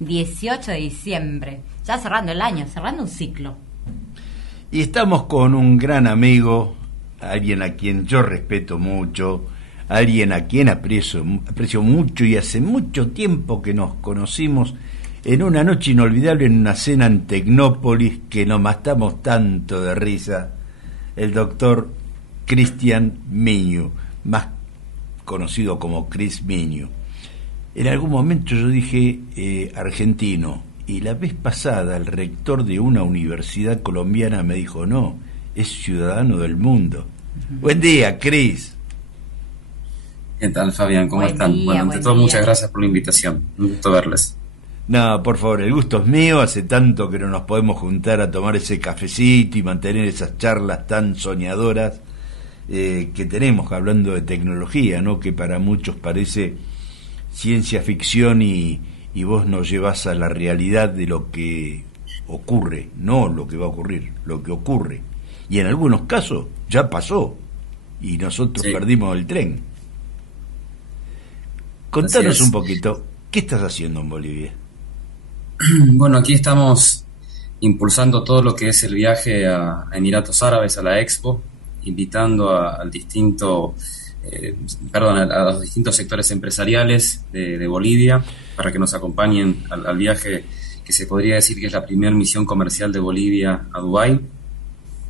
18 de diciembre, ya cerrando el año, cerrando un ciclo. Y estamos con un gran amigo, alguien a quien yo respeto mucho, alguien a quien aprecio mucho, y hace mucho tiempo que nos conocimos en una noche inolvidable, en una cena en Tecnópolis, que nos matamos tanto de risa, el doctor Cristian Miño, más conocido como Chris Miño. En algún momento yo dije argentino, y la vez pasada el rector de una universidad colombiana me dijo, no, es ciudadano del mundo. Buen día, Cris. ¿Qué tal, Fabián? ¿Cómo están? Bueno, ante todo, muchas gracias por la invitación. Un gusto verles. No, por favor, el gusto es mío. Hace tanto que no nos podemos juntar a tomar ese cafecito y mantener esas charlas tan soñadoras que tenemos hablando de tecnología, ¿no? Que para muchos parece ciencia ficción y vos nos llevás a la realidad de lo que ocurre, no lo que va a ocurrir, lo que ocurre. Y en algunos casos ya pasó y nosotros perdimos el tren. Contanos un poquito, ¿qué estás haciendo en Bolivia? Bueno, aquí estamos impulsando todo lo que es el viaje a Emiratos Árabes, a la Expo, invitando a los distintos sectores empresariales de Bolivia para que nos acompañen al viaje que se podría decir que es la primera misión comercial de Bolivia a Dubái,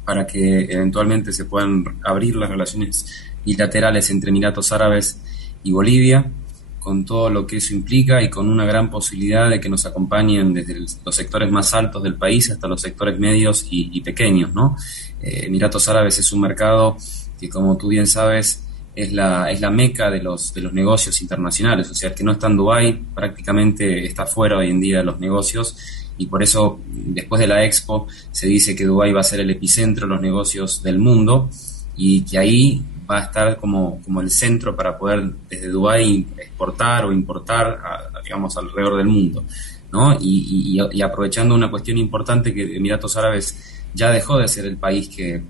para que eventualmente se puedan abrir las relaciones bilaterales entre Emiratos Árabes y Bolivia, con todo lo que eso implica y con una gran posibilidad de que nos acompañen desde los sectores más altos del país hasta los sectores medios y pequeños, ¿no? Emiratos Árabes es un mercado que, como tú bien sabes, es la meca de los negocios internacionales, o sea, el que no está en Dubái prácticamente está fuera hoy en día de los negocios, y por eso después de la Expo se dice que Dubái va a ser el epicentro de los negocios del mundo y que ahí va a estar como el centro para poder desde Dubái exportar o importar digamos alrededor del mundo, ¿no? Y aprovechando una cuestión importante, que Emiratos Árabes ya dejó de ser el país que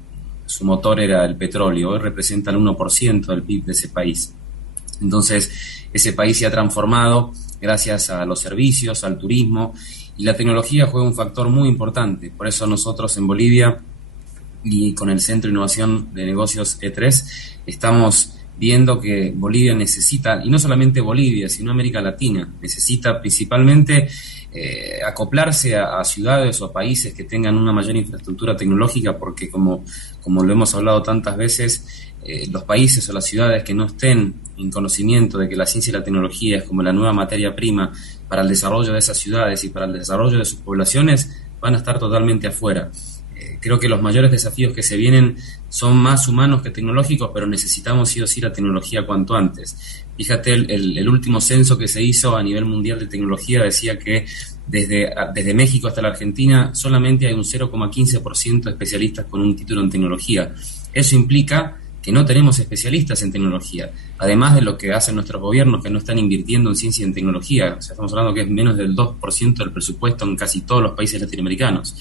su motor era el petróleo, hoy representa el 1% del PIB de ese país. Entonces ese país se ha transformado gracias a los servicios, al turismo, y la tecnología juega un factor muy importante. Por eso nosotros en Bolivia y con el Centro de Innovación de Negocios E3 estamos viendo que Bolivia necesita, y no solamente Bolivia, sino América Latina, necesita principalmente acoplarse a ciudades o a países que tengan una mayor infraestructura tecnológica, porque como lo hemos hablado tantas veces, los países o las ciudades que no estén en conocimiento de que la ciencia y la tecnología es como la nueva materia prima para el desarrollo de esas ciudades y para el desarrollo de sus poblaciones, van a estar totalmente afuera. Creo que los mayores desafíos que se vienen son más humanos que tecnológicos, pero necesitamos sí o sí la tecnología cuanto antes. Fíjate, el último censo que se hizo a nivel mundial de tecnología decía que desde México hasta la Argentina solamente hay un 0,15% de especialistas con un título en tecnología. Eso implica que no tenemos especialistas en tecnología, además de lo que hacen nuestros gobiernos, que no están invirtiendo en ciencia y en tecnología. O sea, estamos hablando que es menos del 2% del presupuesto en casi todos los países latinoamericanos.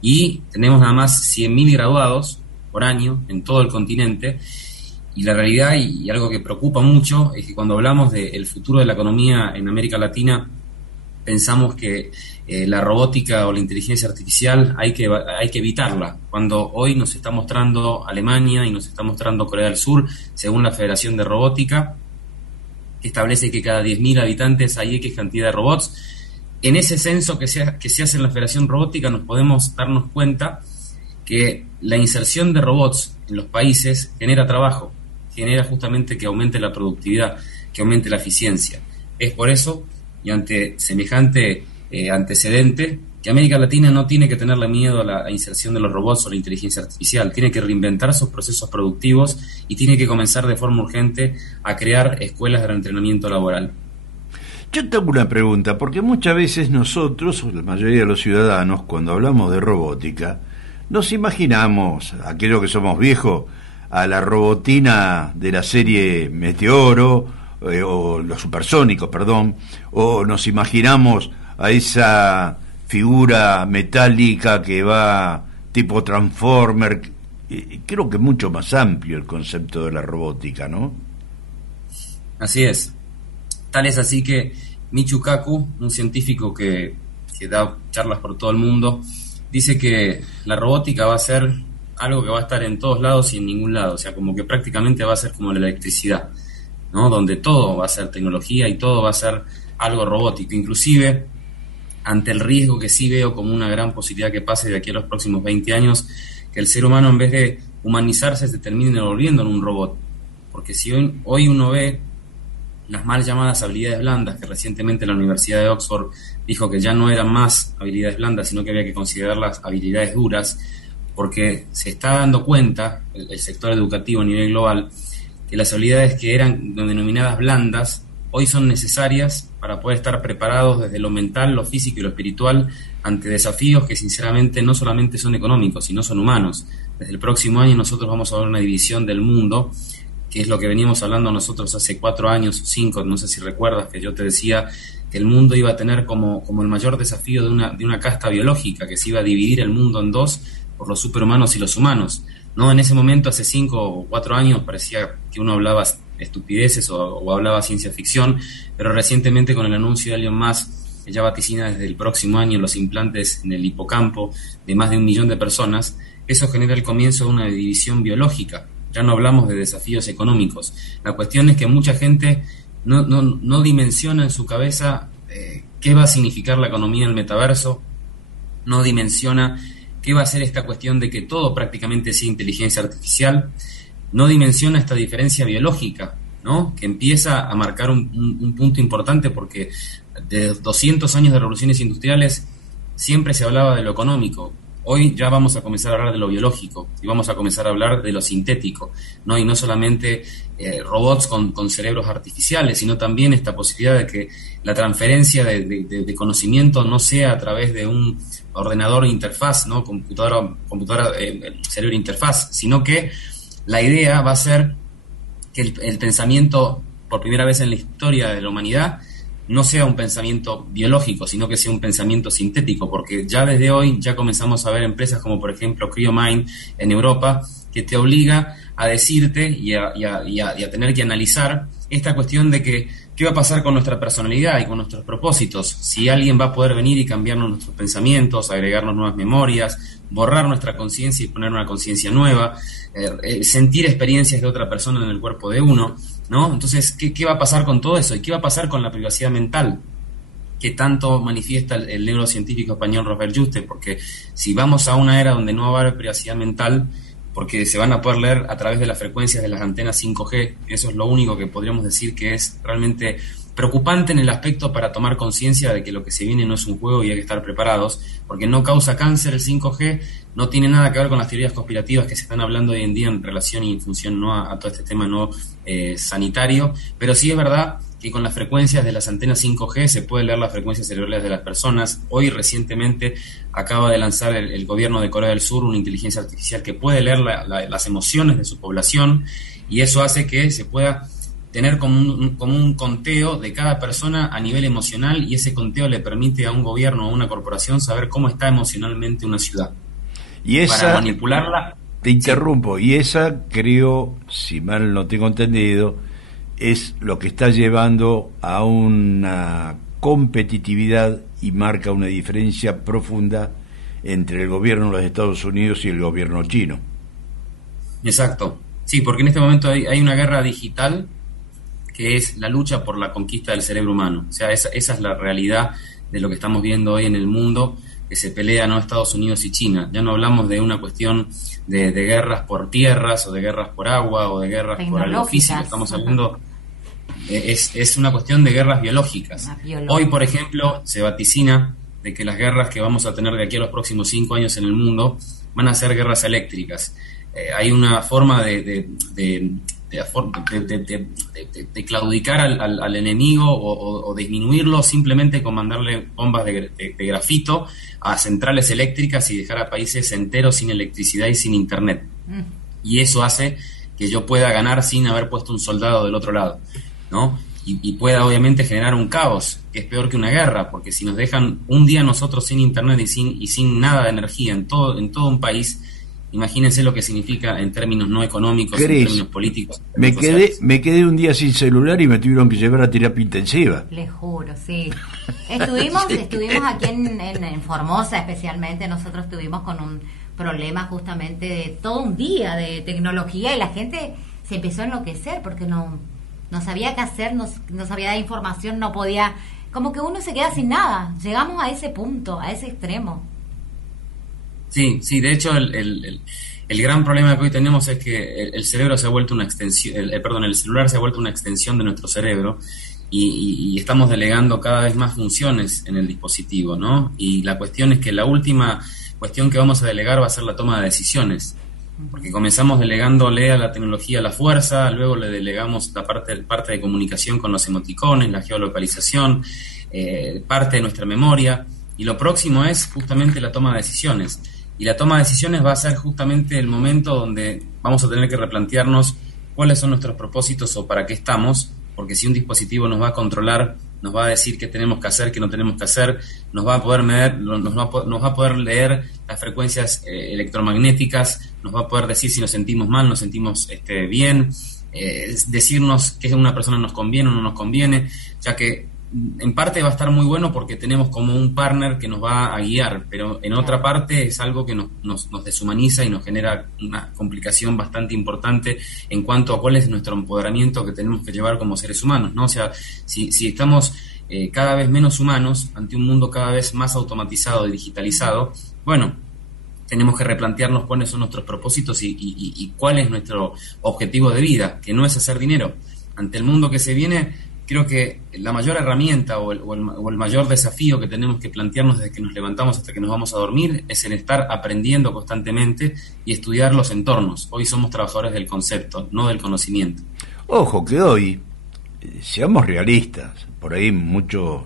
Y tenemos nada más 100.000 graduados por año en todo el continente, y la realidad, y algo que preocupa mucho, es que cuando hablamos del futuro de la economía en América Latina, pensamos que la robótica o la inteligencia artificial hay que evitarla, cuando hoy nos está mostrando Alemania y nos está mostrando Corea del Sur, según la Federación de Robótica, que establece que cada 10.000 habitantes hay X cantidad de robots. En ese censo que se hace en la Federación Robótica nos podemos darnos cuenta que la inserción de robots en los países genera trabajo, genera justamente que aumente la productividad, que aumente la eficiencia. Es por eso, y ante semejante antecedente, que América Latina no tiene que tenerle miedo a la inserción de los robots o la inteligencia artificial, tiene que reinventar sus procesos productivos y tiene que comenzar de forma urgente a crear escuelas de reentrenamiento laboral. Yo tengo una pregunta, porque muchas veces nosotros, o la mayoría de los ciudadanos, cuando hablamos de robótica, nos imaginamos, aquellos que somos viejos, a la robotina de la serie Meteoro, o los supersónicos, perdón, o nos imaginamos a esa figura metálica que va tipo Transformer. Creo que es mucho más amplio el concepto de la robótica, ¿no? Así es. Tal es así que Michio Kaku, un científico que da charlas por todo el mundo, dice que la robótica va a ser algo que va a estar en todos lados y en ningún lado, o sea, como que prácticamente va a ser como la electricidad, ¿no? Donde todo va a ser tecnología y todo va a ser algo robótico, inclusive ante el riesgo que sí veo como una gran posibilidad que pase de aquí a los próximos 20 años, que el ser humano en vez de humanizarse se termine volviendo en un robot, porque si hoy uno ve las mal llamadas habilidades blandas, que recientemente la Universidad de Oxford dijo que ya no eran más habilidades blandas, sino que había que considerarlas habilidades duras, porque se está dando cuenta, el sector educativo a nivel global, que las habilidades que eran denominadas blandas, hoy son necesarias para poder estar preparados desde lo mental, lo físico y lo espiritual ante desafíos que sinceramente no solamente son económicos, sino son humanos. Desde el próximo año nosotros vamos a ver una división del mundo, que es lo que veníamos hablando nosotros hace 4 años, 5, no sé si recuerdas, que yo te decía que el mundo iba a tener como el mayor desafío de una casta biológica, que se iba a dividir el mundo en dos por los superhumanos y los humanos, ¿no? En ese momento, hace 5 o 4 años, parecía que uno hablaba estupideces o hablaba ciencia ficción, pero recientemente con el anuncio de Elon Musk, que ya vaticina desde el próximo año los implantes en el hipocampo de más de 1 millón de personas, eso genera el comienzo de una división biológica. Ya no hablamos de desafíos económicos. La cuestión es que mucha gente no dimensiona en su cabeza qué va a significar la economía del metaverso, no dimensiona qué va a ser esta cuestión de que todo prácticamente sea inteligencia artificial, no dimensiona esta diferencia biológica, ¿no? Que empieza a marcar un punto importante, porque de 200 años de revoluciones industriales siempre se hablaba de lo económico. Hoy ya vamos a comenzar a hablar de lo biológico y vamos a comenzar a hablar de lo sintético, ¿no? Y no solamente robots con cerebros artificiales, sino también esta posibilidad de que la transferencia de conocimiento no sea a través de un ordenador interfaz, ¿no? computadora cerebro interfaz, sino que la idea va a ser que el pensamiento, por primera vez en la historia de la humanidad, no sea un pensamiento biológico, sino que sea un pensamiento sintético, porque ya desde hoy ya comenzamos a ver empresas como por ejemplo CryoMind en Europa, que te obliga a decirte y a tener que analizar esta cuestión de que qué va a pasar con nuestra personalidad y con nuestros propósitos, si alguien va a poder venir y cambiarnos nuestros pensamientos, agregarnos nuevas memorias, borrar nuestra conciencia y poner una conciencia nueva, sentir experiencias de otra persona en el cuerpo de uno, ¿no? Entonces, ¿qué va a pasar con todo eso? ¿Y qué va a pasar con la privacidad mental? Que tanto manifiesta el neurocientífico español Robert Juste, porque si vamos a una era donde no va a haber privacidad mental, porque se van a poder leer a través de las frecuencias de las antenas 5G, eso es lo único que podríamos decir que es realmente preocupante en el aspecto para tomar conciencia de que lo que se viene no es un juego y hay que estar preparados, porque no causa cáncer el 5G, no tiene nada que ver con las teorías conspirativas que se están hablando hoy en día en relación y en función no a todo este tema no sanitario, pero sí es verdad que con las frecuencias de las antenas 5G se puede leer las frecuencias cerebrales de las personas. Hoy recientemente acaba de lanzar el gobierno de Corea del Sur una inteligencia artificial que puede leer las emociones de su población, y eso hace que se pueda tener como un conteo de cada persona a nivel emocional, y ese conteo le permite a un gobierno o a una corporación saber cómo está emocionalmente una ciudad. Y esa, para manipularla... Te interrumpo, y esa creo, si mal no tengo entendido, es lo que está llevando a una competitividad y marca una diferencia profunda entre el gobierno de los Estados Unidos y el gobierno chino. Exacto, sí, porque en este momento hay una guerra digital que es la lucha por la conquista del cerebro humano. O sea, esa es la realidad de lo que estamos viendo hoy en el mundo, que se pelea, ¿no?, Estados Unidos y China. Ya no hablamos de una cuestión de guerras por tierras o de guerras por agua o de guerras por algo físico. Estamos hablando, es una cuestión de guerras biológicas. Hoy, por ejemplo, se vaticina de que las guerras que vamos a tener de aquí a los próximos 5 años en el mundo van a ser guerras eléctricas. Hay una forma de claudicar al enemigo o disminuirlo simplemente con mandarle bombas de grafito a centrales eléctricas y dejar a países enteros sin electricidad y sin internet. Y eso hace que yo pueda ganar sin haber puesto un soldado del otro lado, ¿no? Y pueda obviamente generar un caos, que es peor que una guerra, porque si nos dejan un día nosotros sin internet y sin nada de energía en todo un país, Imagínense lo que significa en términos no económicos, Cris, en términos políticos. me quedé un día sin celular y me tuvieron que llevar a terapia intensiva. Les juro, sí. Estuvimos aquí en Formosa especialmente, nosotros estuvimos con un problema justamente de todo un día de tecnología y la gente se empezó a enloquecer porque no sabía qué hacer, no sabía dar información, no podía, como que uno se queda sin nada. Llegamos a ese punto, a ese extremo. Sí, de hecho el gran problema que hoy tenemos es que el cerebro se ha vuelto una extensión, el celular se ha vuelto una extensión de nuestro cerebro y estamos delegando cada vez más funciones en el dispositivo, ¿no? Y la cuestión es que la última cuestión que vamos a delegar va a ser la toma de decisiones, porque comenzamos delegándole a la tecnología la fuerza, luego le delegamos la parte de comunicación con los emoticones, la geolocalización, parte de nuestra memoria, y lo próximo es justamente la toma de decisiones. Y la toma de decisiones va a ser justamente el momento donde vamos a tener que replantearnos cuáles son nuestros propósitos o para qué estamos, porque si un dispositivo nos va a controlar, nos va a decir qué tenemos que hacer, qué no tenemos que hacer, nos va a poder medir, nos va a poder leer las frecuencias electromagnéticas, nos va a poder decir si nos sentimos mal, nos sentimos bien, decirnos que una persona nos conviene o no nos conviene, ya que en parte va a estar muy bueno porque tenemos como un partner que nos va a guiar, pero en otra parte es algo que nos deshumaniza y nos genera una complicación bastante importante en cuanto a cuál es nuestro empoderamiento que tenemos que llevar como seres humanos, ¿no? O sea, si estamos cada vez menos humanos ante un mundo cada vez más automatizado y digitalizado, bueno, tenemos que replantearnos cuáles son nuestros propósitos y cuál es nuestro objetivo de vida, que no es hacer dinero. Ante el mundo que se viene, creo que la mayor herramienta o el mayor desafío que tenemos que plantearnos desde que nos levantamos hasta que nos vamos a dormir es el estar aprendiendo constantemente y estudiar los entornos. Hoy somos trabajadores del concepto, no del conocimiento. Ojo que hoy, seamos realistas, por ahí mucho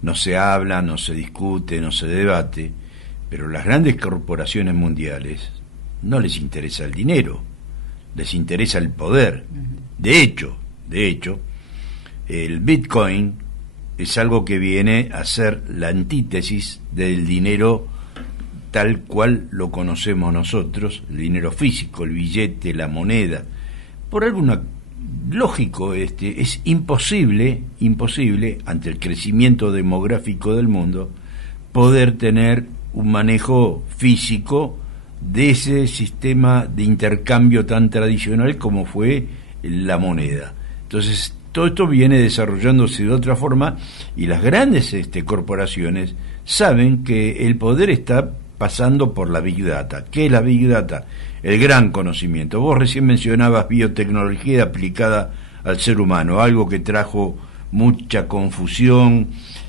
no se habla, no se discute, no se debate, pero las grandes corporaciones mundiales no les interesa el dinero, les interesa el poder. De hecho, el Bitcoin es algo que viene a ser la antítesis del dinero tal cual lo conocemos nosotros, el dinero físico, el billete, la moneda. Por alguna lógico es imposible ante el crecimiento demográfico del mundo poder tener un manejo físico de ese sistema de intercambio tan tradicional como fue la moneda. Entonces todo esto viene desarrollándose de otra forma y las grandes corporaciones saben que el poder está pasando por la Big Data. ¿Qué es la Big Data? El gran conocimiento. Vos recién mencionabas biotecnología aplicada al ser humano, algo que trajo mucha confusión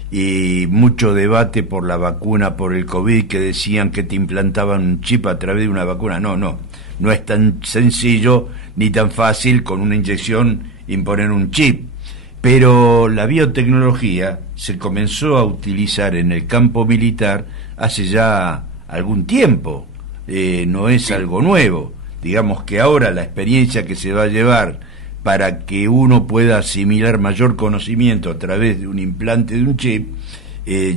y mucho debate por la vacuna, por el COVID, que decían que te implantaban un chip a través de una vacuna. No es tan sencillo ni tan fácil con una inyección imponer un chip, pero la biotecnología se comenzó a utilizar en el campo militar hace ya algún tiempo, no es algo nuevo. Digamos que ahora la experiencia que se va a llevar para que uno pueda asimilar mayor conocimiento a través de un implante de un chip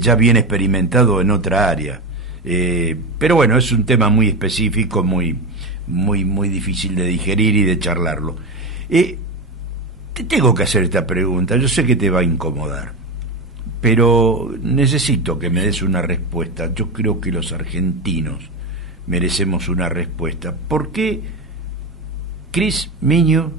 ya viene experimentado en otra área, pero bueno, es un tema muy específico, muy difícil de digerir y de charlarlo. Te tengo que hacer esta pregunta, yo sé que te va a incomodar, pero necesito que me des una respuesta. Yo creo que los argentinos merecemos una respuesta. ¿Por qué Cris Miño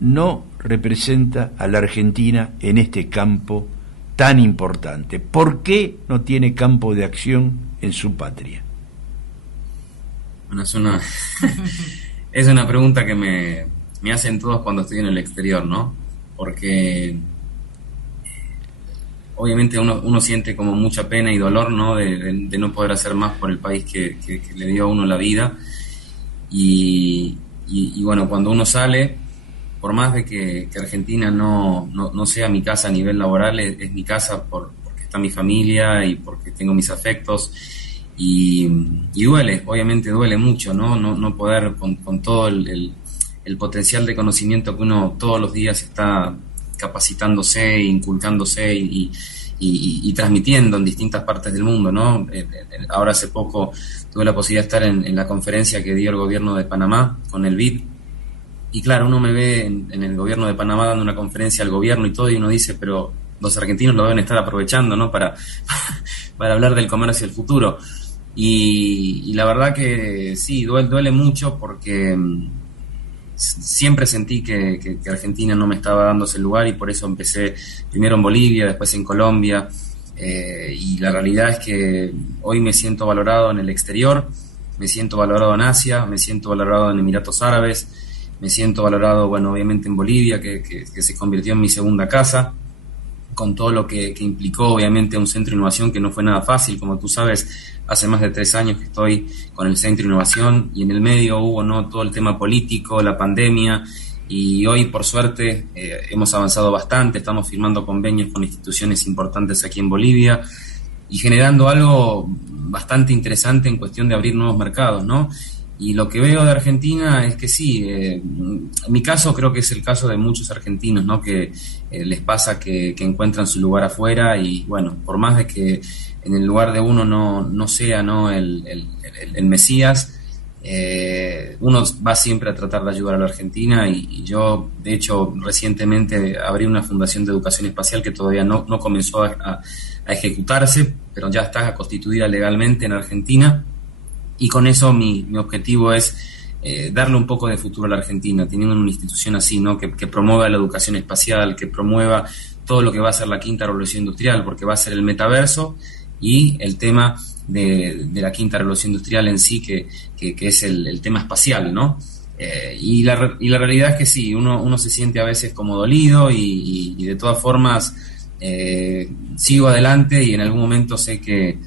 no representa a la Argentina en este campo tan importante? ¿Por qué no tiene campo de acción en su patria? Bueno, es una pregunta que me hacen todos cuando estoy en el exterior, ¿no? Porque obviamente uno siente como mucha pena y dolor, ¿no? De no poder hacer más por el país que le dio a uno la vida. Y bueno, cuando uno sale, por más de que Argentina no sea mi casa a nivel laboral, es mi casa porque está mi familia y porque tengo mis afectos. Y duele, obviamente duele mucho, ¿no? No poder con todo el potencial de conocimiento que uno todos los días está capacitándose, inculcándose y y transmitiendo en distintas partes del mundo, ¿no? Ahora hace poco tuve la posibilidad de estar en la conferencia que dio el gobierno de Panamá con el BID, y claro, uno me ve en el gobierno de Panamá dando una conferencia al gobierno y todo, y uno dice, pero los argentinos lo deben estar aprovechando, ¿no? Para hablar del comercio del futuro. Y la verdad que sí, duele mucho porque siempre sentí que Argentina no me estaba dando ese lugar, y por eso empecé primero en Bolivia, después en Colombia, y la realidad es que hoy me siento valorado en el exterior, me siento valorado en Asia, me siento valorado en Emiratos Árabes, me siento valorado, bueno, obviamente en Bolivia, que se convirtió en mi segunda casa, con todo lo que implicó obviamente un centro de innovación que no fue nada fácil. Como tú sabes, hace más de 3 años que estoy con el centro de innovación, y en el medio hubo, ¿no?, todo el tema político, la pandemia, y hoy por suerte hemos avanzado bastante, estamos firmando convenios con instituciones importantes aquí en Bolivia y generando algo bastante interesante en cuestión de abrir nuevos mercados, ¿no? Y lo que veo de Argentina es que sí, en mi caso creo que es el caso de muchos argentinos, ¿no? Que les pasa que encuentran su lugar afuera, y bueno, por más de que en el lugar de uno no sea, ¿no?, el Mesías, uno va siempre a tratar de ayudar a la Argentina, y yo de hecho recientemente abrí una fundación de educación espacial que todavía no comenzó a ejecutarse, pero ya está constituida legalmente en Argentina. Y con eso mi objetivo es darle un poco de futuro a la Argentina, teniendo una institución así, ¿no?, que promueva la educación espacial, que promueva todo lo que va a ser la quinta revolución industrial, porque va a ser el metaverso y el tema de la quinta revolución industrial en sí, que es el tema espacial, ¿no? Y la realidad es que sí, uno se siente a veces como dolido, y de todas formas sigo adelante, y en algún momento sé que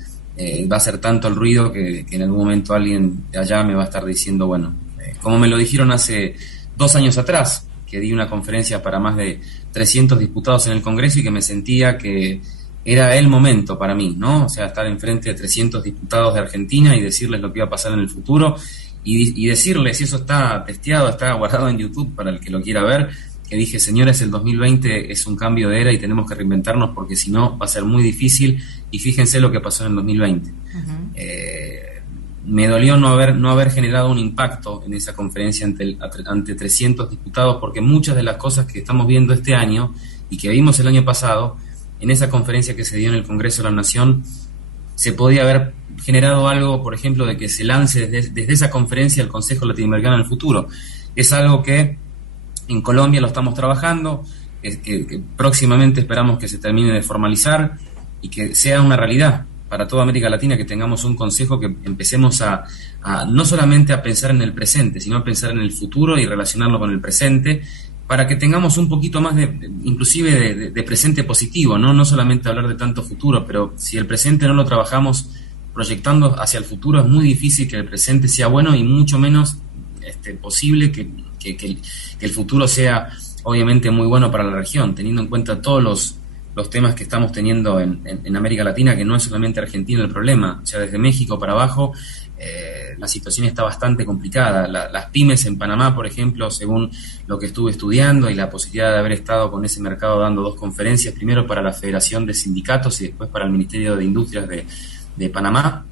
va a ser tanto el ruido que en algún momento alguien de allá me va a estar diciendo, bueno, como me lo dijeron hace 2 años atrás, que di una conferencia para más de 300 diputados en el Congreso, y que me sentía que era el momento para mí, ¿no? O sea, estar enfrente de 300 diputados de Argentina y decirles lo que iba a pasar en el futuro, y decirles, y eso está testeado, está guardado en YouTube para el que lo quiera ver, que dije, señores, el 2020 es un cambio de era y tenemos que reinventarnos, porque si no va a ser muy difícil, y fíjense lo que pasó en el 2020. Me dolió no haber generado un impacto en esa conferencia ante 300 diputados, porque muchas de las cosas que estamos viendo este año y que vimos el año pasado, en esa conferencia que se dio en el Congreso de la Nación, se podía haber generado algo, por ejemplo, de que se lance desde esa conferencia el Consejo Latinoamericano del Futuro. Es algo que en Colombia lo estamos trabajando, que próximamente esperamos que se termine de formalizar y que sea una realidad para toda América Latina, que tengamos un consejo, que empecemos a no solamente a pensar en el presente, sino a pensar en el futuro y relacionarlo con el presente, para que tengamos un poquito más inclusive de presente positivo, ¿no? No solamente hablar de tanto futuro, pero si el presente no lo trabajamos proyectando hacia el futuro, es muy difícil que el presente sea bueno, y mucho menos posible que el futuro sea obviamente muy bueno para la región, teniendo en cuenta todos los temas que estamos teniendo en América Latina, que no es solamente Argentina el problema. O sea, desde México para abajo la situación está bastante complicada. Las pymes en Panamá, por ejemplo, según lo que estuve estudiando, y la posibilidad de haber estado con ese mercado dando 2 conferencias, primero para la Federación de Sindicatos y después para el Ministerio de Industrias de Panamá,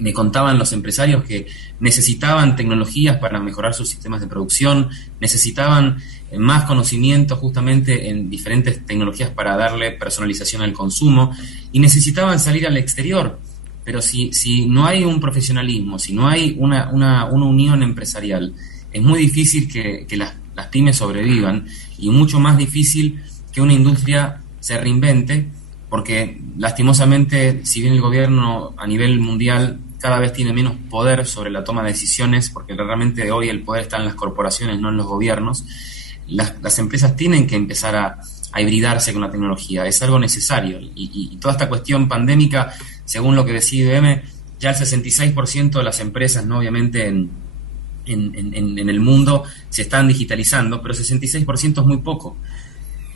me contaban los empresarios que necesitaban tecnologías para mejorar sus sistemas de producción, necesitaban más conocimiento justamente en diferentes tecnologías para darle personalización al consumo, y necesitaban salir al exterior. Pero si no hay un profesionalismo, si no hay una unión empresarial, es muy difícil que las pymes sobrevivan, y mucho más difícil que una industria se reinvente, porque lastimosamente, si bien el gobierno a nivel mundial cada vez tiene menos poder sobre la toma de decisiones, porque realmente hoy el poder está en las corporaciones, no en los gobiernos, las empresas tienen que empezar a hibridarse con la tecnología, es algo necesario, y toda esta cuestión pandémica, según lo que decía IBM, ya el 66% de las empresas, ¿no?, obviamente en el mundo se están digitalizando, pero 66% es muy poco.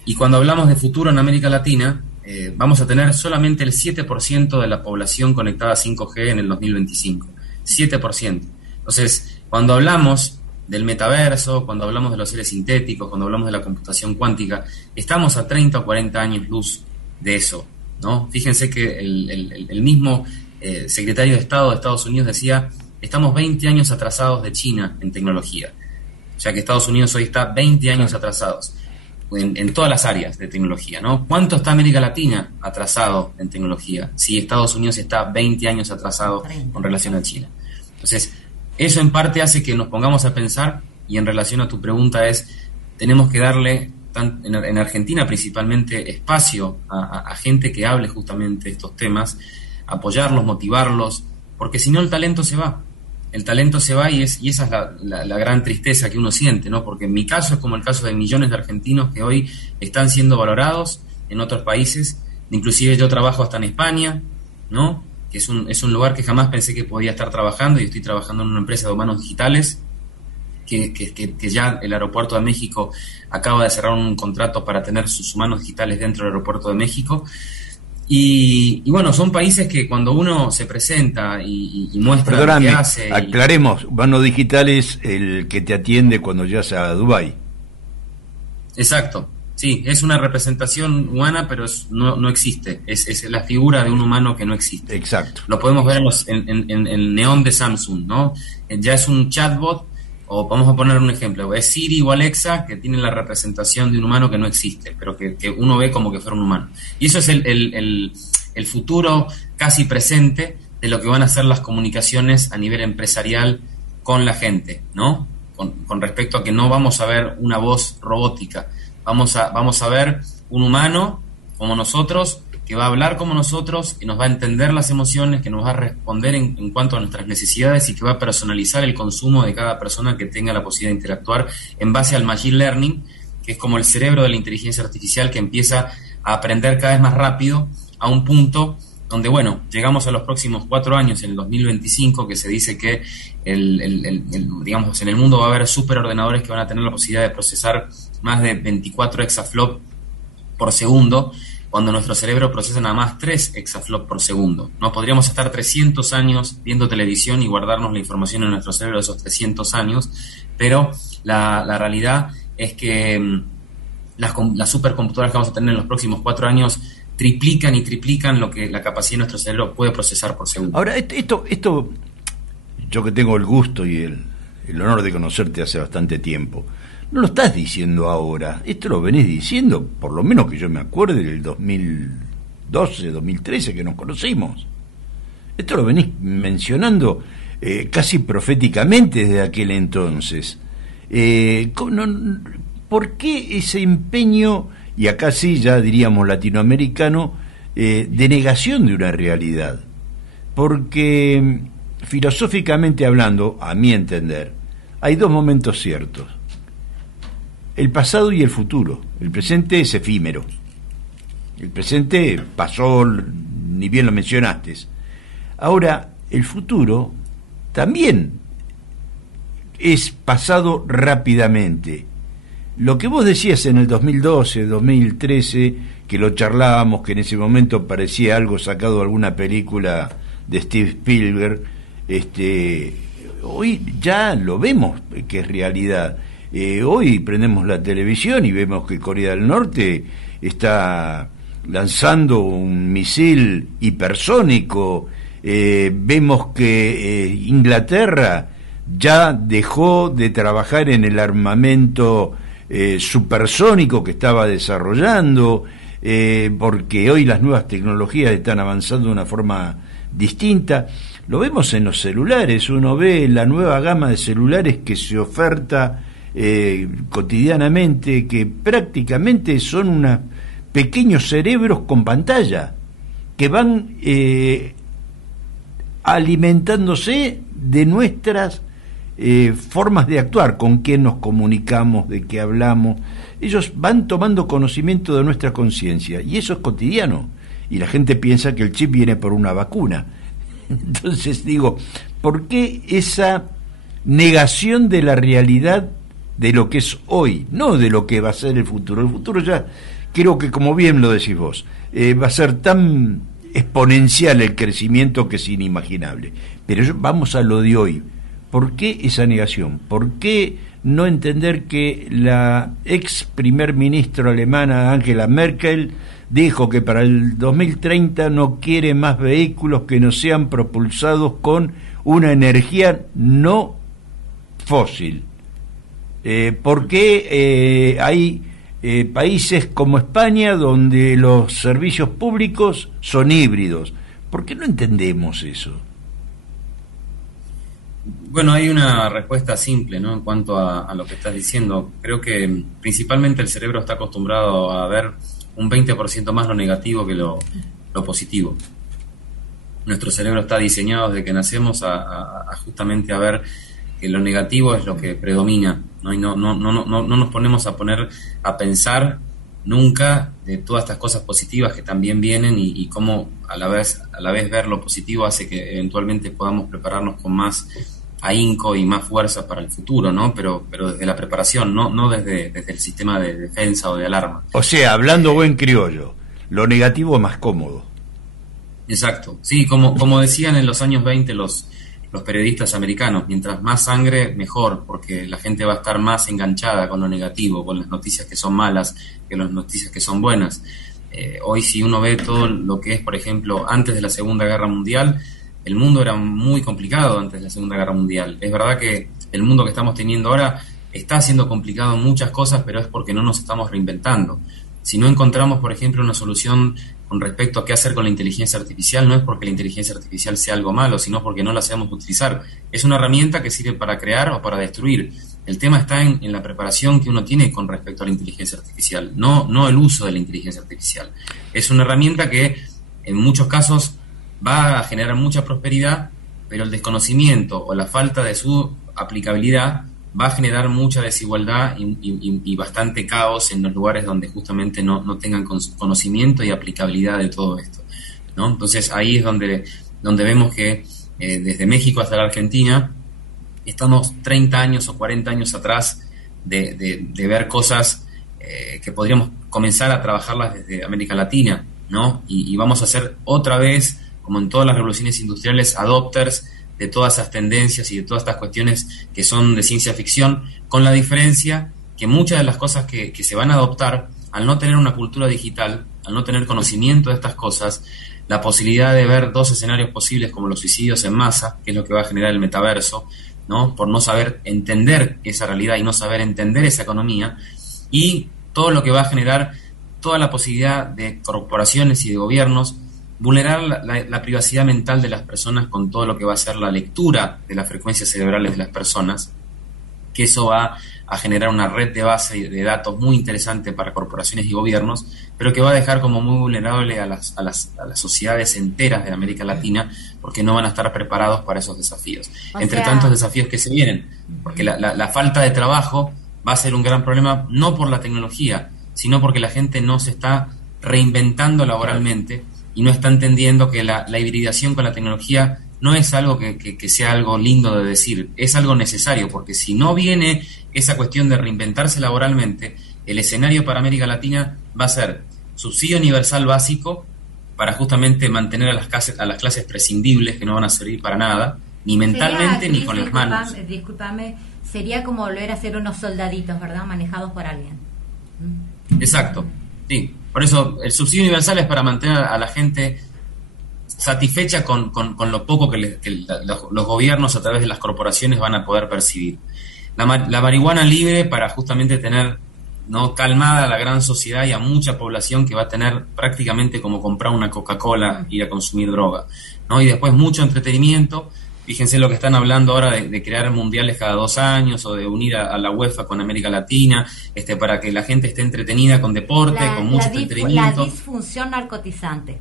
Y cuando hablamos de futuro en América Latina, vamos a tener solamente el 7% de la población conectada a 5G en el 2025. 7%. Entonces, cuando hablamos del metaverso, cuando hablamos de los seres sintéticos, cuando hablamos de la computación cuántica, estamos a 30 o 40 años luz de eso. ¿no? Fíjense que el mismo secretario de Estado de Estados Unidos decía, estamos 20 años atrasados de China en tecnología, ya que Estados Unidos hoy está 20 años atrasados en todas las áreas de tecnología, ¿no? ¿Cuánto está América Latina atrasado en tecnología si Estados Unidos está 20 años atrasado con relación a China? Entonces, eso en parte hace que nos pongamos a pensar, y en relación a tu pregunta tenemos que darle, en Argentina principalmente, espacio a gente que hable justamente de estos temas, apoyarlos, motivarlos, porque si no el talento se va. El talento se va y esa es la gran tristeza que uno siente, ¿no? Porque en mi caso es como el caso de millones de argentinos que hoy están siendo valorados en otros países, inclusive yo trabajo hasta en España, ¿no? Que es un lugar que jamás pensé que podía estar trabajando, y estoy trabajando en una empresa de humanos digitales, que ya el Aeropuerto de México acaba de cerrar un contrato para tener sus humanos digitales dentro del Aeropuerto de México. Y bueno, son países que cuando uno se presenta y muestra lo que hace... Aclaremos, Humanos Digitales, el que te atiende cuando llegas a Dubái. Exacto, sí, es una representación humana, pero no existe, es la figura de un humano que no existe. Exacto. Lo podemos ver en el neón de Samsung, ¿no? Ya es un chatbot, o vamos a poner un ejemplo, es Siri o Alexa, que tienen la representación de un humano que no existe, pero que uno ve como que fuera un humano. Y eso es el futuro casi presente de lo que van a ser las comunicaciones a nivel empresarial con la gente, ¿no? Con respecto a que no vamos a ver una voz robótica, vamos a ver un humano como nosotros, que va a hablar como nosotros, que nos va a entender las emociones, que nos va a responder en cuanto a nuestras necesidades, y que va a personalizar el consumo de cada persona que tenga la posibilidad de interactuar en base al machine learning, que es como el cerebro de la inteligencia artificial, que empieza a aprender cada vez más rápido, a un punto donde, bueno, llegamos a los próximos 4 años, en el 2025, que se dice que digamos, en el mundo va a haber superordenadores que van a tener la posibilidad de procesar más de 24 exaflop por segundo, cuando nuestro cerebro procesa nada más 3 exaflop por segundo, ¿no? Podríamos estar 300 años viendo televisión y guardarnos la información en nuestro cerebro de esos 300 años, pero la realidad es que las supercomputadoras que vamos a tener en los próximos 4 años triplican y triplican lo que la capacidad de nuestro cerebro puede procesar por segundo. Ahora, esto yo que tengo el gusto y el honor de conocerte hace bastante tiempo, no lo estás diciendo ahora, esto lo venís diciendo, por lo menos que yo me acuerde, del 2012, 2013 que nos conocimos. Esto lo venís mencionando casi proféticamente desde aquel entonces. ¿Por qué ese empeño, y acá sí ya diríamos latinoamericano, de negación de una realidad? Porque filosóficamente hablando, a mi entender, hay dos momentos ciertos: el pasado y el futuro. El presente es efímero. El presente pasó, ni bien lo mencionaste. Ahora, el futuro también es pasado rápidamente. Lo que vos decías en el 2012, 2013, que lo charlábamos, que en ese momento parecía algo sacado de alguna película de Steve Spielberg, hoy ya lo vemos que es realidad. Hoy prendemos la televisión y vemos que Corea del Norte está lanzando un misil hipersónico, vemos que Inglaterra ya dejó de trabajar en el armamento supersónico que estaba desarrollando, porque hoy las nuevas tecnologías están avanzando de una forma distinta. Lo vemos en los celulares, uno ve la nueva gama de celulares que se oferta cotidianamente, que prácticamente son unos pequeños cerebros con pantalla que van alimentándose de nuestras formas de actuar, con quién nos comunicamos, de qué hablamos. Ellos van tomando conocimiento de nuestra conciencia, y eso es cotidiano, y la gente piensa que el chip viene por una vacuna. Entonces digo, ¿por qué esa negación de la realidad de lo que es hoy, no de lo que va a ser el futuro? El futuro ya, creo que, como bien lo decís vos, va a ser tan exponencial el crecimiento que es inimaginable. Pero vamos a lo de hoy. ¿Por qué esa negación? ¿Por qué no entender que la ex primer ministro alemana Angela Merkel dijo que para el 2030 no quiere más vehículos que no sean propulsados con una energía no fósil. ¿Por qué hay países como España donde los servicios públicos son híbridos? ¿Por qué no entendemos eso? Bueno, hay una respuesta simple, ¿no? En cuanto a lo que estás diciendo. Creo que principalmente el cerebro está acostumbrado a ver un 20% más lo negativo que lo positivo. Nuestro cerebro está diseñado desde que nacemos a justamente a ver que lo negativo es lo que predomina, ¿no? Y no nos ponemos a pensar nunca de todas estas cosas positivas que también vienen y cómo a la vez ver lo positivo hace que eventualmente podamos prepararnos con más ahínco y más fuerza para el futuro, ¿no? Pero desde la preparación, no desde el sistema de defensa o de alarma. O sea, hablando buen criollo, lo negativo es más cómodo. Exacto, sí, como decían en los años 20 los periodistas americanos, mientras más sangre, mejor, porque la gente va a estar más enganchada con lo negativo, con las noticias que son malas, que las noticias que son buenas. Hoy si uno ve todo lo que es, por ejemplo, antes de la Segunda Guerra Mundial, el mundo era muy complicado antes de la Segunda Guerra Mundial. Es verdad que el mundo que estamos teniendo ahora está siendo complicado en muchas cosas, pero es porque no nos estamos reinventando. Si no encontramos, por ejemplo, una solución con respecto a qué hacer con la inteligencia artificial, no es porque la inteligencia artificial sea algo malo, sino porque no la sabemos utilizar. Es una herramienta que sirve para crear o para destruir. El tema está en la preparación que uno tiene con respecto a la inteligencia artificial, no el uso de la inteligencia artificial. Es una herramienta que en muchos casos va a generar mucha prosperidad, pero el desconocimiento o la falta de su aplicabilidad va a generar mucha desigualdad y bastante caos en los lugares donde justamente no tengan conocimiento y aplicabilidad de todo esto, ¿no? Entonces ahí es donde vemos que desde México hasta la Argentina estamos 30 años o 40 años atrás de ver cosas que podríamos comenzar a trabajarlas desde América Latina, ¿no? Y vamos a ser otra vez, como en todas las revoluciones industriales, adopters de todas esas tendencias y de todas estas cuestiones que son de ciencia ficción, con la diferencia que muchas de las cosas que se van a adoptar, al no tener una cultura digital, al no tener conocimiento de estas cosas, la posibilidad de ver dos escenarios posibles como los suicidios en masa, que es lo que va a generar el metaverso, ¿no? Por no saber entender esa realidad y no saber entender esa economía, y todo lo que va a generar toda la posibilidad de corporaciones y de gobiernos vulnerar la privacidad mental de las personas con todo lo que va a ser la lectura de las frecuencias cerebrales de las personas, que eso va a generar una red de base de datos muy interesante para corporaciones y gobiernos, pero que va a dejar como muy vulnerable a las sociedades enteras de América Latina, porque no van a estar preparados para esos desafíos. Entre tantos desafíos que se vienen, porque la falta de trabajo va a ser un gran problema, no por la tecnología, sino porque la gente no se está reinventando laboralmente y no está entendiendo que la hibridación con la tecnología no es algo que sea algo lindo de decir, es algo necesario, porque si no viene esa cuestión de reinventarse laboralmente, el escenario para América Latina va a ser subsidio universal básico para justamente mantener a las clases prescindibles que no van a servir para nada, ni mentalmente ni con las manos. Discúlpame, sería como volver a ser unos soldaditos, ¿verdad? Manejados por alguien. Exacto, sí. Por eso el subsidio universal es para mantener a la gente satisfecha con lo poco que los gobiernos a través de las corporaciones van a poder percibir. La marihuana libre para justamente tener, ¿no?, calmada a la gran sociedad y a mucha población que va a tener prácticamente como comprar una Coca-Cola y ir a consumir droga, ¿no? Y después mucho entretenimiento. Fíjense lo que están hablando ahora de crear mundiales cada 2 años o de unir a la UEFA con América Latina, para que la gente esté entretenida con deporte, con mucho entretenimiento. La disfunción narcotizante.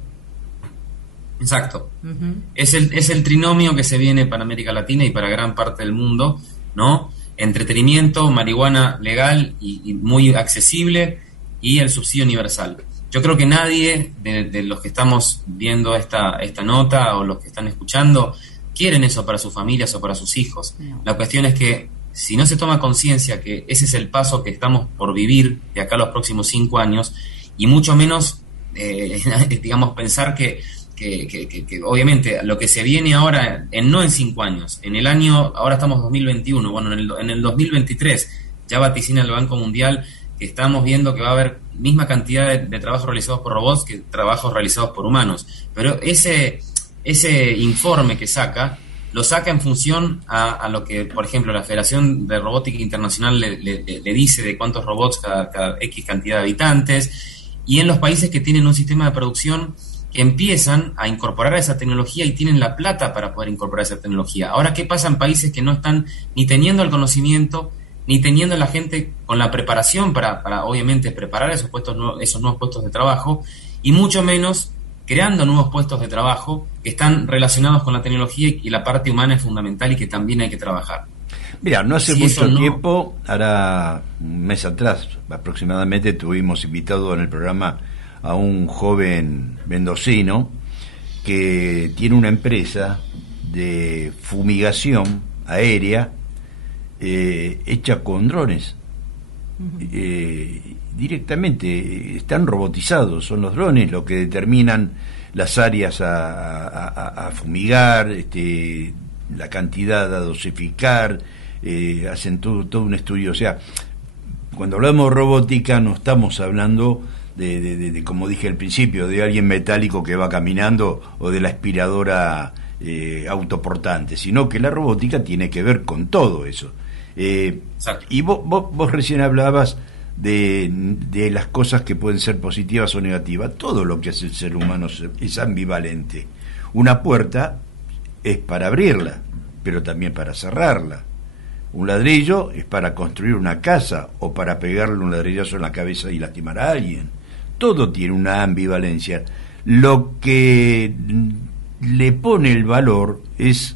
Exacto. Uh-huh. Es el trinomio que se viene para América Latina y para gran parte del mundo, ¿no? Entretenimiento, marihuana legal y muy accesible, y el subsidio universal. Yo creo que nadie de los que estamos viendo esta nota o los que están escuchando quieren eso para sus familias o para sus hijos. No. La cuestión es que si no se toma conciencia que ese es el paso que estamos por vivir de acá a los próximos 5 años, y mucho menos, digamos, pensar que obviamente lo que se viene ahora, no en 5 años, en el año, ahora estamos 2021, bueno, en el 2023, ya vaticina el Banco Mundial que estamos viendo que va a haber misma cantidad de trabajos realizados por robots que trabajos realizados por humanos. Pero ese informe que lo saca en función a lo que, por ejemplo, la Federación de Robótica Internacional le dice de cuántos robots cada X cantidad de habitantes, y en los países que tienen un sistema de producción que empiezan a incorporar esa tecnología y tienen la plata para poder incorporar esa tecnología. Ahora, ¿qué pasa en países que no están ni teniendo el conocimiento, ni teniendo la gente con la preparación para obviamente preparar esos nuevos puestos de trabajo, y mucho menos creando nuevos puestos de trabajo que están relacionados con la tecnología, y la parte humana es fundamental y que también hay que trabajar? Mira, no hace mucho tiempo, ahora un mes atrás aproximadamente, tuvimos invitado en el programa a un joven mendocino que tiene una empresa de fumigación aérea hecha con drones. Directamente están robotizados, son los drones los que determinan las áreas a fumigar, la cantidad a dosificar, hacen todo un estudio. O sea, cuando hablamos de robótica no estamos hablando de como dije al principio, de alguien metálico que va caminando o de la aspiradora autoportante, sino que la robótica tiene que ver con todo eso. Y vos recién hablabas de las cosas que pueden ser positivas o negativas. Todo lo que hace el ser humano es ambivalente. Una puerta es para abrirla, pero también para cerrarla. Un ladrillo es para construir una casa o para pegarle un ladrillazo en la cabeza y lastimar a alguien. Todo tiene una ambivalencia. Lo que le pone el valor es,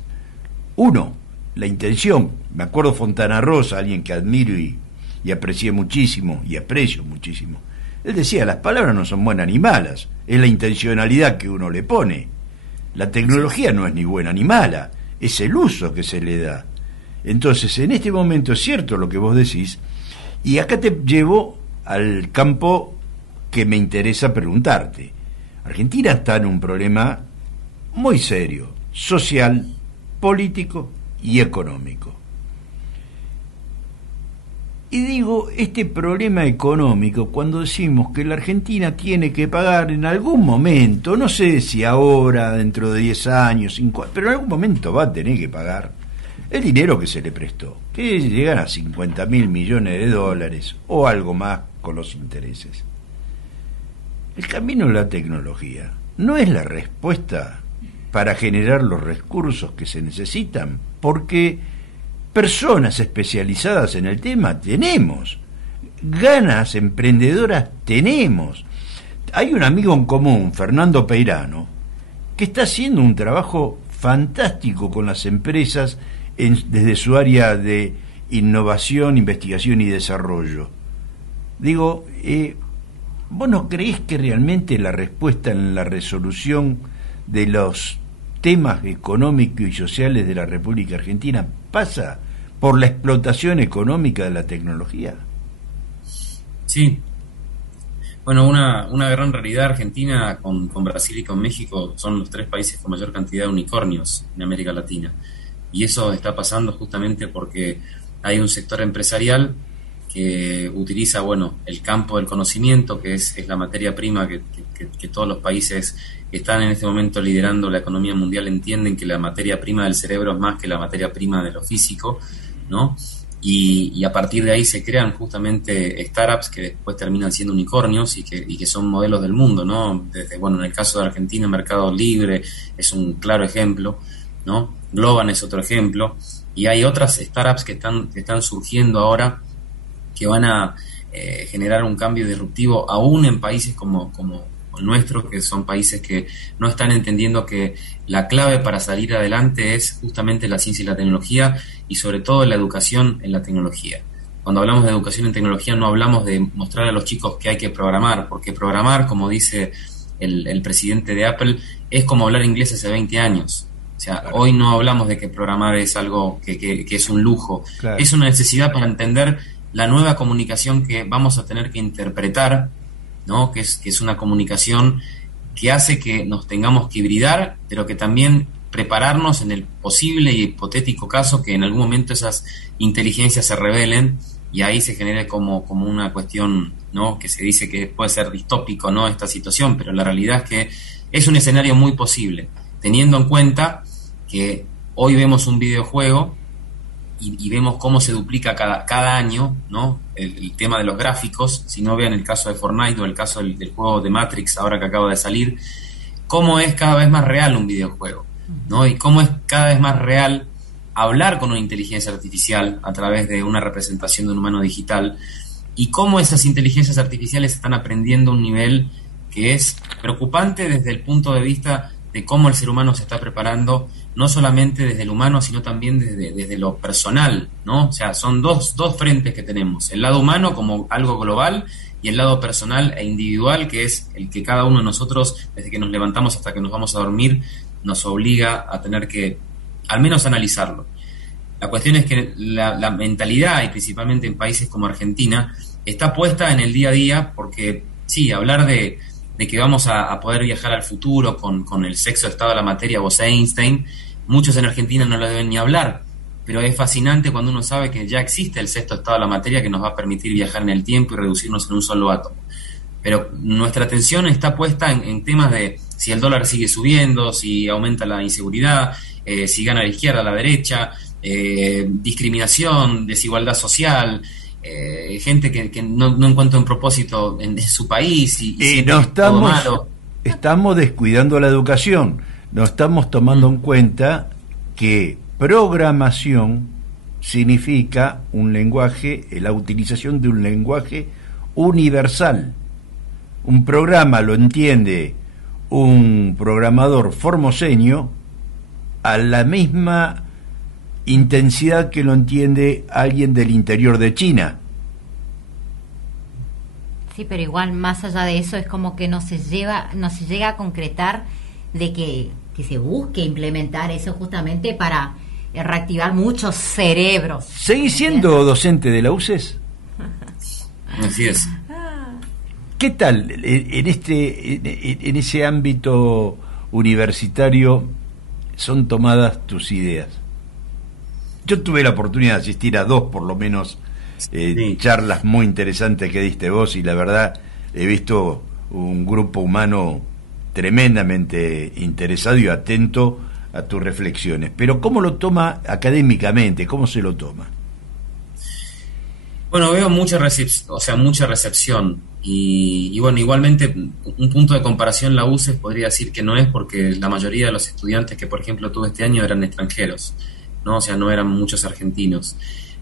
uno, la intención. Me acuerdo Fontana Rosa, alguien que admiro y aprecié muchísimo y aprecio muchísimo. Él decía, las palabras no son buenas ni malas, es la intencionalidad que uno le pone. La tecnología no es ni buena ni mala, es el uso que se le da. Entonces, en este momento es cierto lo que vos decís, y acá te llevo al campo que me interesa preguntarte. Argentina está en un problema muy serio, social, político y económico. Y digo, este problema económico, cuando decimos que la Argentina tiene que pagar en algún momento, no sé si ahora, dentro de 10 años, 5 años, pero en algún momento va a tener que pagar el dinero que se le prestó, que llegan a 50.000 millones de dólares o algo más con los intereses. El camino de la tecnología no es la respuesta para generar los recursos que se necesitan, porque personas especializadas en el tema tenemos, ganas emprendedoras tenemos. Hay un amigo en común, Fernando Peirano, que está haciendo un trabajo fantástico con las empresas desde su área de innovación, investigación y desarrollo. Digo, ¿vos no creés que realmente la respuesta en la resolución de los temas económicos y sociales de la República Argentina pasa por la explotación económica de la tecnología? Sí. Bueno, una gran realidad argentina con Brasil y con México son los 3 países con mayor cantidad de unicornios en América Latina. Y eso está pasando justamente porque hay un sector empresarial que utiliza, bueno, el campo del conocimiento, que es la materia prima que todos los países que están en este momento liderando la economía mundial entienden que la materia prima del cerebro es más que la materia prima de lo físico, ¿no? Y a partir de ahí se crean justamente startups que después terminan siendo unicornios y que son modelos del mundo, ¿no? Desde, bueno, en el caso de Argentina, Mercado Libre es un claro ejemplo, ¿no? Globan es otro ejemplo, y hay otras startups que están surgiendo ahora que van a generar un cambio disruptivo aún en países como el nuestro, que son países que no están entendiendo que la clave para salir adelante es justamente la ciencia y la tecnología, y sobre todo la educación en la tecnología. Cuando hablamos de educación en tecnología no hablamos de mostrar a los chicos que hay que programar, porque programar, como dice el presidente de Apple, es como hablar inglés hace 20 años. O sea, claro, hoy no hablamos de que programar es algo que es un lujo, claro, es una necesidad para entender la nueva comunicación que vamos a tener que interpretar, ¿no? Que es una comunicación que hace que nos tengamos que hibridar, pero que también prepararnos en el posible y hipotético caso que en algún momento esas inteligencias se rebelen y ahí se genere como una cuestión, ¿no?, que se dice que puede ser distópico, ¿no?, esta situación, pero la realidad es que es un escenario muy posible, teniendo en cuenta que hoy vemos un videojuego y vemos cómo se duplica cada año, ¿no?, el tema de los gráficos. Si no, vean el caso de Fortnite o el caso del juego de Matrix ahora que acaba de salir, cómo es cada vez más real un videojuego, ¿no?, y cómo es cada vez más real hablar con una inteligencia artificial a través de una representación de un humano digital, y cómo esas inteligencias artificiales están aprendiendo a un nivel que es preocupante desde el punto de vista de cómo el ser humano se está preparando, no solamente desde el humano, sino también desde lo personal, ¿no? O sea, son dos frentes que tenemos, el lado humano como algo global y el lado personal e individual, que es el que cada uno de nosotros, desde que nos levantamos hasta que nos vamos a dormir, nos obliga a tener que al menos analizarlo. La cuestión es que la mentalidad, y principalmente en países como Argentina, está puesta en el día a día, porque sí, hablar de que vamos a poder viajar al futuro con el sexto estado de la materia, vos Einstein, muchos en Argentina no lo deben ni hablar, pero es fascinante cuando uno sabe que ya existe el sexto estado de la materia que nos va a permitir viajar en el tiempo y reducirnos en un solo átomo. Pero nuestra atención está puesta en temas de si el dólar sigue subiendo, si aumenta la inseguridad, si gana la izquierda o la derecha, discriminación, desigualdad social, gente que no encuentra un propósito en su país y no estamos descuidando la educación, no estamos tomando en cuenta que programación significa un lenguaje, la utilización de un lenguaje universal. Un programa lo entiende un programador formoseño a la misma intensidad que lo entiende alguien del interior de China. Sí, pero igual más allá de eso es como que no se llega a concretar de que se busque implementar eso justamente para reactivar muchos cerebros. ¿Seguís siendo docente de la UCES? Así es. ¿Qué tal en ese ámbito universitario son tomadas tus ideas? Yo tuve la oportunidad de asistir a 2, por lo menos, sí, charlas muy interesantes que diste vos, y la verdad he visto un grupo humano tremendamente interesado y atento a tus reflexiones. Pero ¿cómo lo toma académicamente? ¿Cómo se lo toma? Bueno, veo mucha recepción y bueno, igualmente un punto de comparación la UCES podría decir que no es, porque la mayoría de los estudiantes que por ejemplo tuve este año eran extranjeros, ¿no? O sea, no eran muchos argentinos.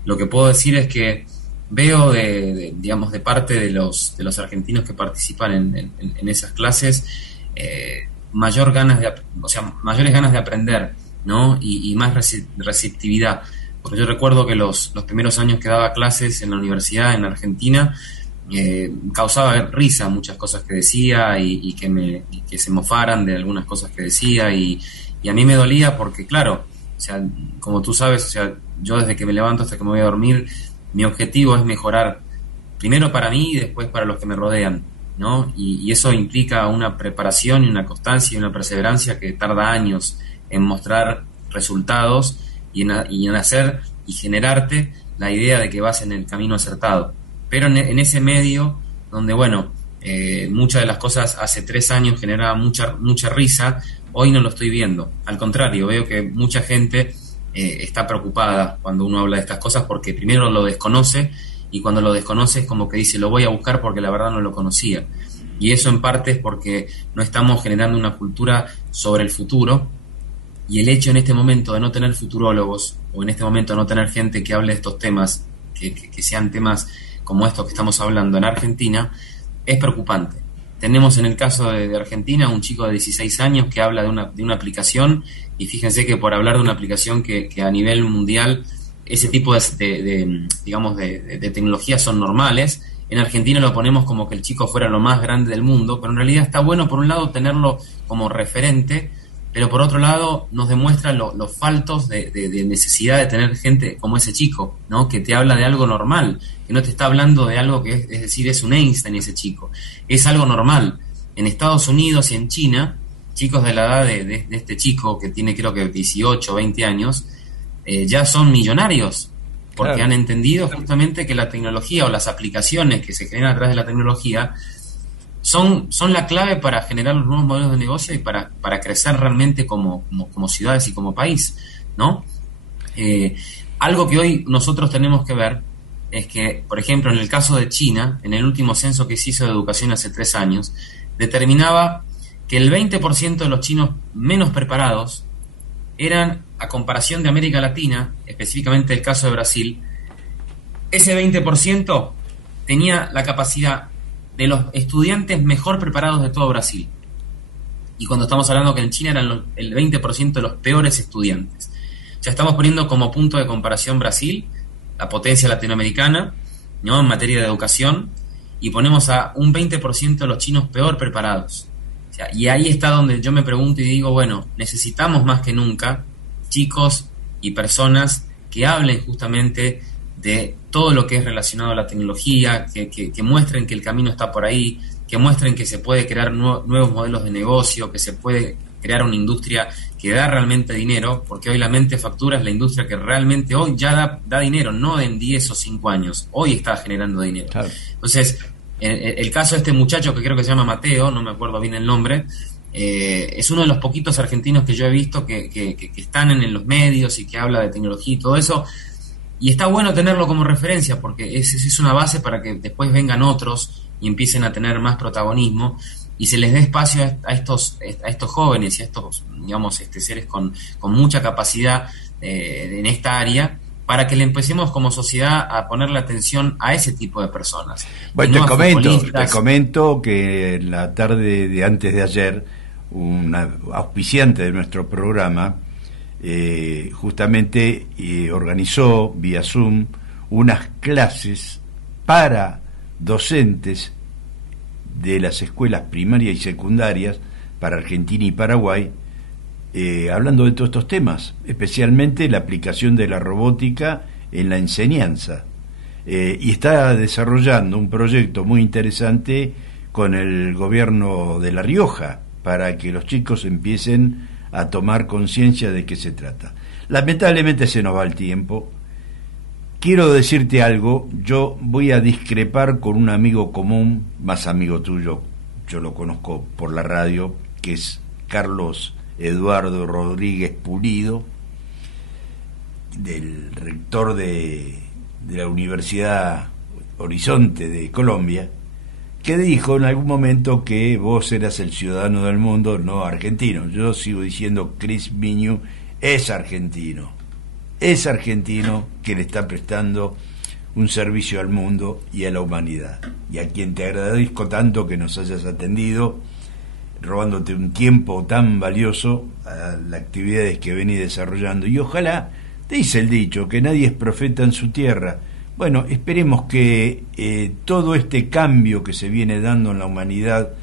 Lo que puedo decir es que veo digamos, de parte de los argentinos que participan en esas clases, mayores ganas de aprender, ¿no? Y más receptividad. Porque yo recuerdo que los primeros años que daba clases en la universidad en Argentina, causaba risa muchas cosas que decía y que se mofaran de algunas cosas que decía, y a mí me dolía porque, claro, o sea, como tú sabes, o sea, yo desde que me levanto hasta que me voy a dormir, mi objetivo es mejorar primero para mí y después para los que me rodean, ¿no? Y eso implica una preparación y una constancia y una perseverancia que tarda años en mostrar resultados y en hacer y generarte la idea de que vas en el camino acertado. Pero en ese medio donde, bueno, muchas de las cosas hace 3 años generaban mucha risa, hoy no lo estoy viendo. Al contrario, veo que mucha gente está preocupada cuando uno habla de estas cosas, porque primero lo desconoce, y cuando lo desconoce es como que dice, lo voy a buscar porque la verdad no lo conocía. Y eso en parte es porque no estamos generando una cultura sobre el futuro, y el hecho en este momento de no tener futurólogos, o en este momento de no tener gente que hable de estos temas, que sean temas como estos que estamos hablando en Argentina, es preocupante. Tenemos en el caso de Argentina un chico de 16 años que habla de una aplicación, y fíjense que por hablar de una aplicación que a nivel mundial ese tipo de tecnologías son normales, en Argentina lo ponemos como que el chico fuera lo más grande del mundo, pero en realidad está bueno por un lado tenerlo como referente, pero por otro lado nos demuestra los faltos de necesidad de tener gente como ese chico, ¿no? Que te habla de algo normal, que no te está hablando de algo que es decir, es un Einstein ese chico, es algo normal. En Estados Unidos y en China, chicos de la edad de este chico, que tiene creo que 18 o 20 años, ya son millonarios, porque Claro. han entendido justamente que la tecnología o las aplicaciones que se generan a través de la tecnología son la clave para generar los nuevos modelos de negocio y para crecer realmente como ciudades y como país, ¿no? Algo que hoy nosotros tenemos que ver es que, por ejemplo, en el caso de China, en el último censo que se hizo de educación hace 3 años, determinaba que el 20% de los chinos menos preparados eran, a comparación de América Latina, específicamente el caso de Brasil, ese 20% tenía la capacidad de los estudiantes mejor preparados de todo Brasil. Y cuando estamos hablando que en China eran el 20% de los peores estudiantes. O sea, estamos poniendo como punto de comparación Brasil, la potencia latinoamericana, ¿no?, en materia de educación, y ponemos a un 20% de los chinos peor preparados. O sea, y ahí está donde yo me pregunto y digo, bueno, necesitamos más que nunca chicos y personas que hablen justamente de todo lo que es relacionado a la tecnología, que muestren que el camino está por ahí, que muestren que se puede crear nuevos modelos de negocio, que se puede crear una industria que da realmente dinero, porque hoy la mente factura es la industria que realmente hoy ya da dinero, no en 10 o 5 años, hoy está generando dinero. Claro. Entonces, el caso de este muchacho que creo que se llama Mateo, no me acuerdo bien el nombre, es uno de los poquitos argentinos que yo he visto que están en los medios y que habla de tecnología y todo eso, y está bueno tenerlo como referencia porque es una base para que después vengan otros y empiecen a tener más protagonismo y se les dé espacio a estos jóvenes y a estos, digamos, seres con mucha capacidad en esta área, para que le empecemos como sociedad a ponerle atención a ese tipo de personas. Bueno, no te comento que en la tarde de antes de ayer, una auspiciante de nuestro programa justamente organizó vía Zoom unas clases para docentes de las escuelas primarias y secundarias para Argentina y Paraguay, hablando de todos estos temas, especialmente la aplicación de la robótica en la enseñanza. Y está desarrollando un proyecto muy interesante con el gobierno de La Rioja para que los chicos empiecen a tomar conciencia de qué se trata. Lamentablemente se nos va el tiempo. Quiero decirte algo, yo voy a discrepar con un amigo común, más amigo tuyo, yo lo conozco por la radio, que es Carlos Eduardo Rodríguez Pulido, del rector de la Universidad Horizonte de Colombia, que dijo en algún momento que vos eras el ciudadano del mundo, no argentino. Yo sigo diciendo, Chris Miñu es argentino que le está prestando un servicio al mundo y a la humanidad, y a quien te agradezco tanto que nos hayas atendido, robándote un tiempo tan valioso a las actividades que venís desarrollando. Y ojalá, te dice el dicho, que nadie es profeta en su tierra. Bueno, esperemos que todo este cambio que se viene dando en la humanidad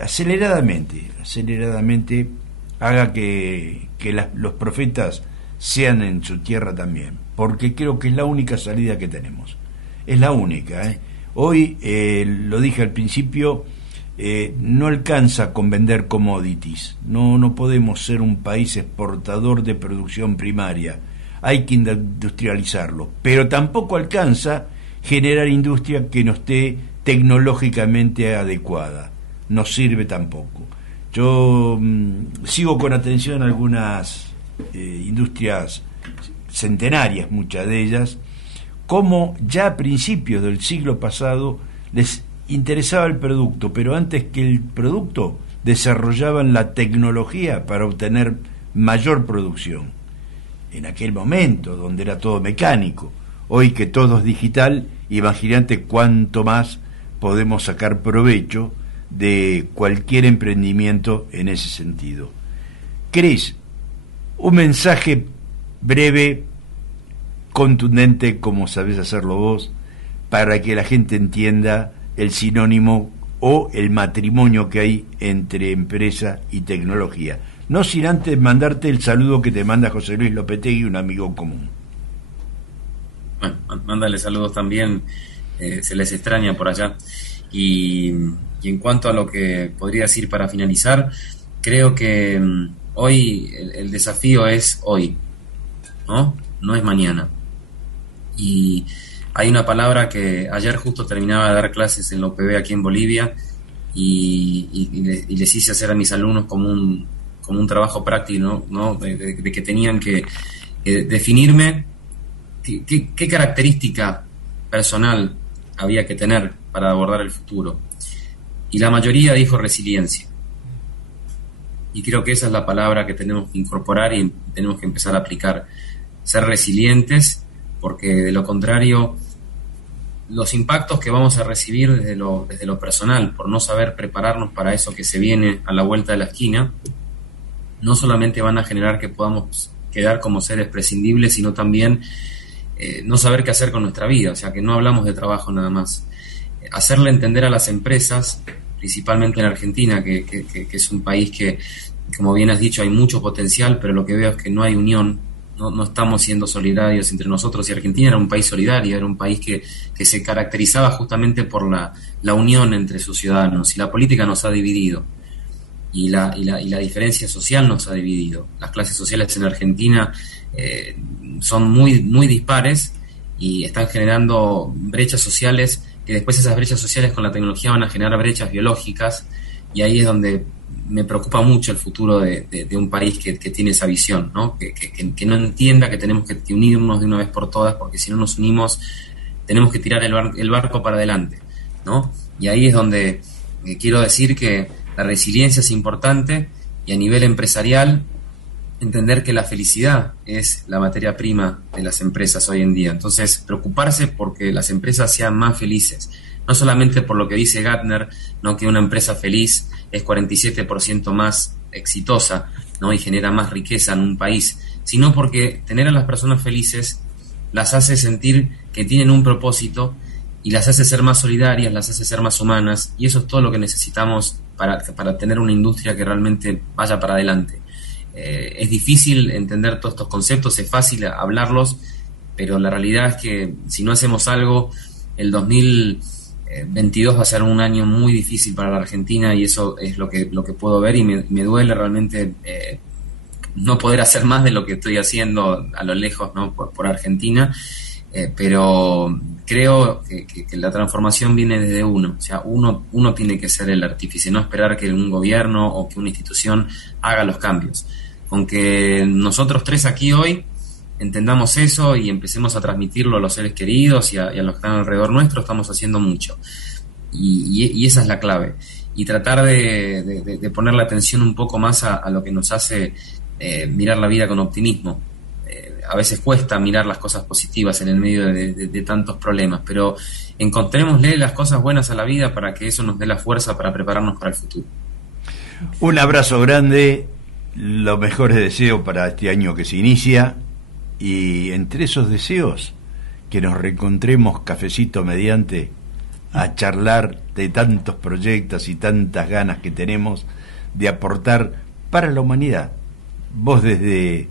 aceleradamente haga que los profetas sean en su tierra también, porque creo que es la única salida que tenemos, es la única. Hoy, lo dije al principio, no alcanza con vender commodities, no podemos ser un país exportador de producción primaria, hay que industrializarlo, pero tampoco alcanza generar industria que no esté tecnológicamente adecuada, no sirve tampoco. Yo sigo con atención algunas industrias centenarias, muchas de ellas, como ya a principios del siglo pasado les interesaba el producto, pero antes que el producto desarrollaban la tecnología para obtener mayor producción. En aquel momento, donde era todo mecánico, hoy que todo es digital, imagínate cuánto más podemos sacar provecho de cualquier emprendimiento en ese sentido. Cris, un mensaje breve, contundente, como sabés hacerlo vos, para que la gente entienda el sinónimo o el matrimonio que hay entre empresa y tecnología. No sin antes mandarte el saludo que te manda José Luis Lopetegui, un amigo común. Bueno, mándale saludos también, se les extraña por allá. Y en cuanto a lo que podría decir para finalizar, creo que hoy el desafío es hoy, ¿no? No es mañana. Y hay una palabra que ayer justo terminaba de dar clases en la UPB aquí en Bolivia y les hice hacer a mis alumnos como un trabajo práctico, ¿no? De que tenían que definirme qué característica personal había que tener para abordar el futuro. Y la mayoría dijo resiliencia. Y creo que esa es la palabra que tenemos que incorporar y tenemos que empezar a aplicar. Ser resilientes, porque de lo contrario, los impactos que vamos a recibir desde lo personal, por no saber prepararnos para eso que se viene a la vuelta de la esquina, no solamente van a generar que podamos quedar como seres prescindibles, sino también no saber qué hacer con nuestra vida. O sea, que no hablamos de trabajo nada más. Hacerle entender a las empresas, principalmente en Argentina, que es un país que, como bien has dicho, hay mucho potencial, pero lo que veo es que no hay unión, no estamos siendo solidarios entre nosotros, y Argentina era un país solidario, era un país que se caracterizaba justamente por la unión entre sus ciudadanos, y la política nos ha dividido, y la diferencia social nos ha dividido. Las clases sociales en Argentina son muy, muy dispares y están generando brechas sociales, que después esas brechas sociales con la tecnología van a generar brechas biológicas, y ahí es donde me preocupa mucho el futuro de un país que tiene esa visión, ¿no? Que no entienda que tenemos que unirnos de una vez por todas, porque si no nos unimos tenemos que tirar el barco para adelante, ¿no? Y ahí es donde quiero decir que la resiliencia es importante, y a nivel empresarial entender que la felicidad es la materia prima de las empresas hoy en día. Entonces, preocuparse porque las empresas sean más felices, no solamente por lo que dice Gartner, ¿no? Que una empresa feliz es 47% más exitosa, ¿no? Y genera más riqueza en un país, sino porque tener a las personas felices las hace sentir que tienen un propósito y las hace ser más solidarias, las hace ser más humanas, y eso es todo lo que necesitamos para tener una industria que realmente vaya para adelante. Es difícil entender todos estos conceptos, es fácil hablarlos, pero la realidad es que si no hacemos algo, el 2022 va a ser un año muy difícil para la Argentina, y eso es lo que puedo ver, y me duele realmente no poder hacer más de lo que estoy haciendo a lo lejos, ¿no? por Argentina, pero creo que la transformación viene desde uno. O sea, uno tiene que ser el artífice, no esperar que un gobierno o que una institución haga los cambios. Con que nosotros tres aquí hoy entendamos eso y empecemos a transmitirlo a los seres queridos y a los que están alrededor nuestro, estamos haciendo mucho. Y esa es la clave. Y tratar de poner la atención un poco más a lo que nos hace mirar la vida con optimismo. A veces cuesta mirar las cosas positivas en el medio de tantos problemas, pero encontrémosle las cosas buenas a la vida para que eso nos dé la fuerza para prepararnos para el futuro. Un abrazo grande, los mejores deseos para este año que se inicia, y entre esos deseos, que nos reencontremos cafecito mediante a charlar de tantos proyectos y tantas ganas que tenemos de aportar para la humanidad. Vos desde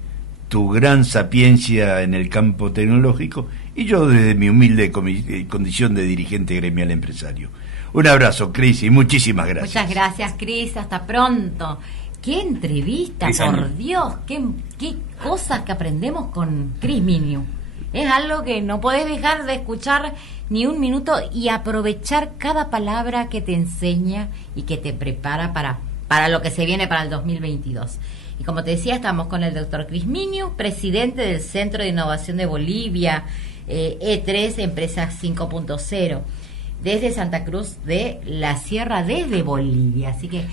tu gran sapiencia en el campo tecnológico, y yo desde mi humilde condición de dirigente gremial empresario. Un abrazo, Cris, y muchísimas gracias. Muchas gracias, Cris, hasta pronto. ¡Qué entrevista, por Dios! ¡Qué cosas que aprendemos con Cris Miniu! Es algo que no podés dejar de escuchar ni un minuto, y aprovechar cada palabra que te enseña y que te prepara para lo que se viene para el 2022. Y como te decía, estamos con el doctor Cris Miniu, presidente del Centro de Innovación de Bolivia, E3 Empresas 5.0, desde Santa Cruz de la Sierra, desde Bolivia. Así que